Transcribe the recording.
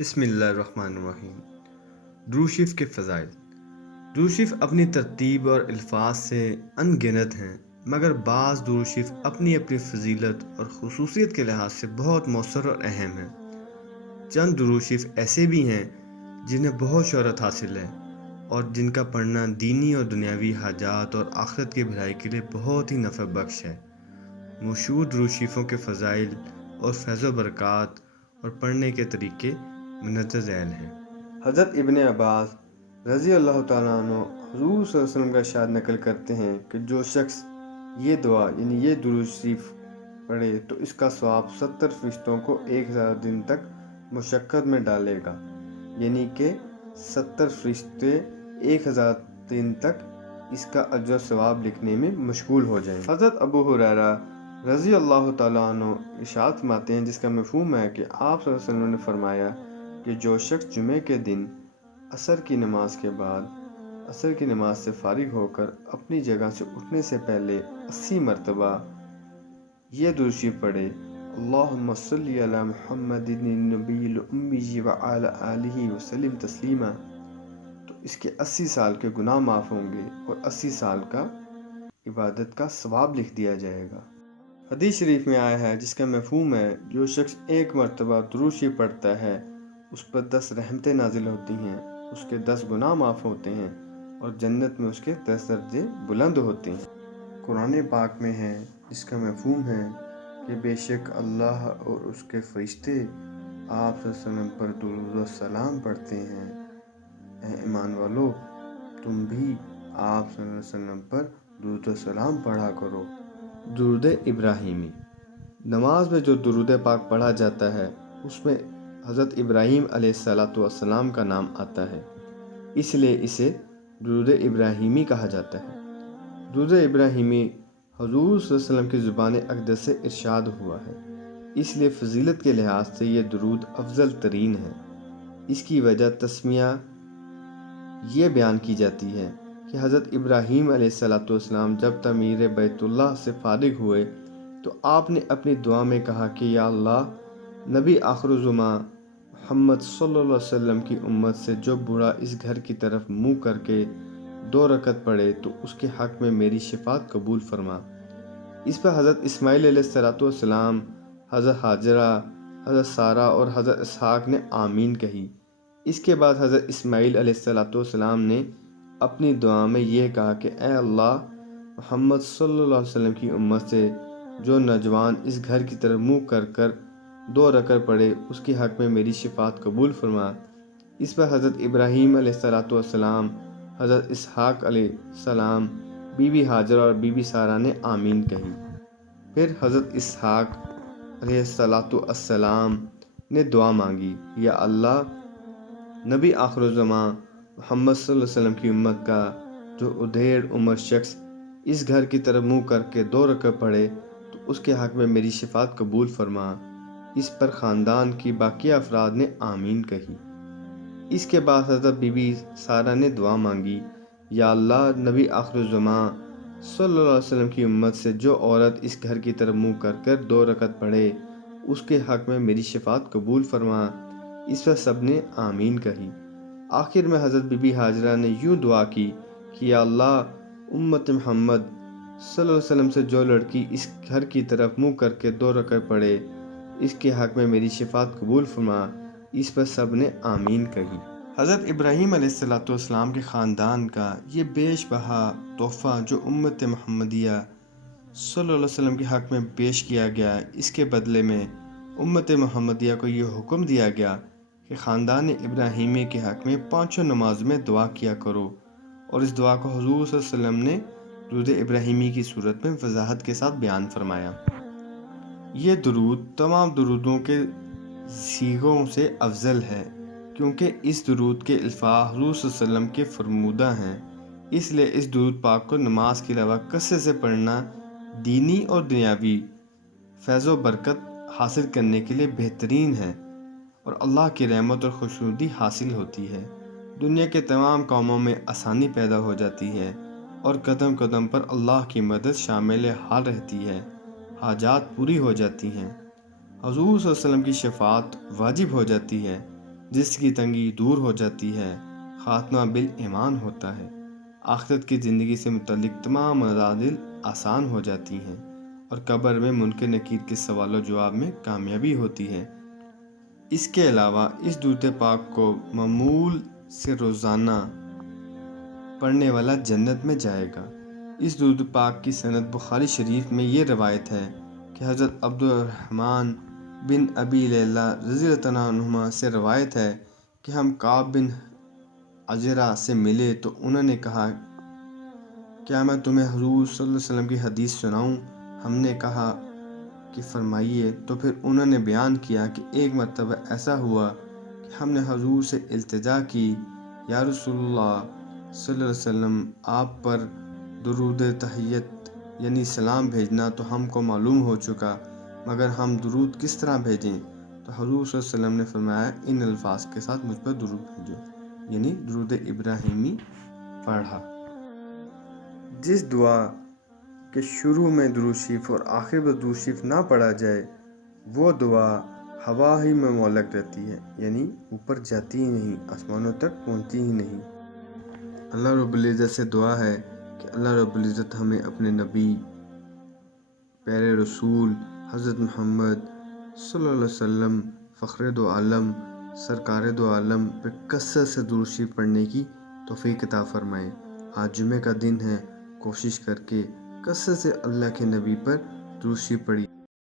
بسم اللہ الرحمن الرحیم۔ درود شریف کے فضائل۔ درود شریف اپنی ترتیب اور الفاظ سے ان گنت ہیں، مگر بعض درود شریف اپنی اپنی فضیلت اور خصوصیت کے لحاظ سے بہت مؤثر اور اہم ہیں۔ چند درود شریف ایسے بھی ہیں جنہیں بہت شہرت حاصل ہے اور جن کا پڑھنا دینی اور دنیاوی حاجات اور آخرت کی بھلائی کے لیے بہت ہی نفع بخش ہے۔ مشہور درود شریفوں کے فضائل اور فیض و برکات اور پڑھنے کے طریقے منظر ذیل ہیں۔ حضرت ابن عباس رضی اللہ تعالیٰ عنہ حضور صلی اللہ علیہ وسلم کا ارشاد نقل کرتے ہیں کہ جو شخص یہ دعا یعنی یہ درود شریف پڑھے تو اس کا ثواب 70 فرشتوں کو 1000 دن تک مشقت میں ڈالے گا، یعنی کہ 70 فرشتے 1000 دن تک اس کا اجر و ثواب لکھنے میں مشغول ہو جائیں۔ حضرت ابو ہریرہ رضی اللہ تعالیٰ عنہ ارشاد فرماتے ہیں، جس کا مفہوم ہے کہ آپ صلی اللہ علیہ وسلم نے فرمایا کہ جو شخص جمعے کے دن عصر کی نماز کے بعد عصر کی نماز سے فارغ ہو کر اپنی جگہ سے اٹھنے سے پہلے 80 مرتبہ یہ درود شریف پڑھے، اللہم صلی علی محمد النبی الامی وعلی آلہ وسلم تسلیما، تو اس کے 80 سال کے گناہ معاف ہوں گے اور 80 سال کا عبادت کا ثواب لکھ دیا جائے گا۔ حدیث شریف میں آیا ہے، جس کا مفہوم ہے جو شخص ایک مرتبہ درود شریف پڑھتا ہے اس پر 10 رحمتیں نازل ہوتی ہیں، اس کے 10 گناہ معاف ہوتے ہیں اور جنت میں اس کے 10 درجے بلند ہوتے ہیں۔ قرآن پاک میں ہے، جس کا مفہوم ہے کہ بے شک اللہ اور اس کے فرشتے آپ صلی اللہ علیہ وسلم پر درود و سلام پڑھتے ہیں۔ اے ایمان والو، تم بھی آپ صلی اللہ علیہ وسلم پر درود و سلام پڑھا کرو۔ درود ابراہیمی۔ نماز میں جو درود پاک پڑھا جاتا ہے اس میں حضرت ابراہیم علیہ السلام کا نام آتا ہے، اس لیے اسے درود ابراہیمی کہا جاتا ہے۔ درود ابراہیمی حضور صلی اللہ علیہ وسلم کی زبان اقدس سے ارشاد ہوا ہے، اس لیے فضیلت کے لحاظ سے یہ درود افضل ترین ہے۔ اس کی وجہ تسمیہ یہ بیان کی جاتی ہے کہ حضرت ابراہیم علیہ السلام جب تعمیر بیت اللہ سے فارغ ہوئے تو آپ نے اپنی دعا میں کہا کہ یا اللہ، نبی آخر الزمان محمد صلی اللہ علیہ وسلم کی امت سے جو بوڑھا اس گھر کی طرف منہ کر کے 2 رکعت پڑھے تو اس کے حق میں میری شفاعت قبول فرما۔ اس پر حضرت اسماعیل علیہ السلام، حضرت ہاجرہ، حضرت سارہ اور حضرت اسحاق نے آمین کہی۔ اس کے بعد حضرت اسماعیل علیہ السلام نے اپنی دعا میں یہ کہا کہ اے اللہ، محمد صلی اللہ علیہ وسلم کی امت سے جو نوجوان اس گھر کی طرف منہ کر کر 2 رکعت پڑھے اس کے حق میں میری شفاعت قبول فرما۔ اس پر حضرت ابراہیم علیہ السلام، حضرت اسحاق علیہ السلام، بی بی ہاجرہ اور بی بی سارہ نے آمین کہی۔ پھر حضرت اسحاق علیہ السلام نے دعا مانگی، یا اللہ، نبی آخر الزمان محمد صلی اللہ علیہ وسلم کی امت کا جو ادھیڑ عمر شخص اس گھر کی طرف منہ کر کے 2 رکعت پڑھے تو اس کے حق میں میری شفاعت قبول فرما۔ اس پر خاندان کی باقی افراد نے آمین کہی۔ اس کے بعد حضرت بی بی سارہ نے دعا مانگی، یا اللہ، نبی آخر الزمان صلی اللہ علیہ وسلم کی امت سے جو عورت اس گھر کی طرف منہ کر کر 2 رکعت پڑھے اس کے حق میں میری شفاعت قبول فرما۔ اس پر سب نے آمین کہی۔ آخر میں حضرت بی بی ہاجرہ نے یوں دعا کی کہ یا اللہ، امت محمد صلی اللہ علیہ وسلم سے جو لڑکی اس گھر کی طرف منہ کر کے 2 رکعت پڑھے اس کے حق میں میری شفاعت قبول فرما۔ اس پر سب نے آمین کہی۔ حضرت ابراہیم علیہ السلام کے خاندان کا یہ بیش بہا تحفہ جو امت محمدیہ صلی اللہ علیہ وسلم کے حق میں پیش کیا گیا، اس کے بدلے میں امت محمدیہ کو یہ حکم دیا گیا کہ خاندان ابراہیمی کے حق میں 5 نماز میں دعا کیا کرو، اور اس دعا کو حضور صلی اللہ علیہ وسلم نے درود ابراہیمی کی صورت میں وضاحت کے ساتھ بیان فرمایا۔ یہ درود تمام درودوں کے صیغوں سے افضل ہے، کیونکہ اس درود کے الفاظ حضور صلی اللہ علیہ وسلم کے فرمودہ ہیں، اس لیے اس درود پاک کو نماز کے علاوہ کثرت سے پڑھنا دینی اور دنیاوی فیض و برکت حاصل کرنے کے لیے بہترین ہے اور اللہ کی رحمت اور خوشنودی حاصل ہوتی ہے۔ دنیا کے تمام کاموں میں آسانی پیدا ہو جاتی ہے اور قدم قدم پر اللہ کی مدد شامل حال رہتی ہے، حاجات پوری ہو جاتی ہیں، حضور صلی اللہ علیہ وسلم کی شفاعت واجب ہو جاتی ہے، جس کی تنگی دور ہو جاتی ہے، خاتمہ بالایمان ہوتا ہے، آخرت کی زندگی سے متعلق تمام مسائل آسان ہو جاتی ہیں اور قبر میں منکر نکیر کے سوال و جواب میں کامیابی ہوتی ہے۔ اس کے علاوہ اس درود پاک کو معمول سے روزانہ پڑھنے والا جنت میں جائے گا۔ اس درود پاک کی سند بخاری شریف میں یہ روایت ہے کہ حضرت عبد الرحمن بن ابی لیلہ رضی اللہ عنہما سے روایت ہے کہ ہم کعب بن عجرہ سے ملے تو انہوں نے کہا، کیا میں تمہیں حضور صلی اللہ علیہ وسلم کی حدیث سناؤں؟ ہم نے کہا کہ فرمائیے۔ تو پھر انہوں نے بیان کیا کہ ایک مرتبہ ایسا ہوا کہ ہم نے حضور سے التجا کی، یا رسول اللہ صلی اللہ علیہ وسلم، آپ پر درود تحیت یعنی سلام بھیجنا تو ہم کو معلوم ہو چکا، مگر ہم درود کس طرح بھیجیں؟ تو حضور صلی اللہ علیہ وسلم نے فرمایا، ان الفاظ کے ساتھ مجھ پر درود بھیجو، یعنی درود ابراہیمی پڑھا۔ جس دعا کے شروع میں درود شریف اور آخر میں درود شریف نہ پڑھا جائے وہ دعا ہوا ہی میں معلق رہتی ہے، یعنی اوپر جاتی ہی نہیں، آسمانوں تک پہنچتی ہی نہیں۔ اللہ رب العزت سے دعا ہے کہ اللہ رب العزت ہمیں اپنے نبی پیارے رسول حضرت محمد صلی اللہ علیہ وسلم فخر دو عالم سرکار دو عالم پہ کثرت سے درود شریف پڑھنے کی توفیق عطا فرمائے۔ آج جمعہ کا دن ہے، کوشش کر کے کثرت سے اللہ کے نبی پر درود شریف پڑھی۔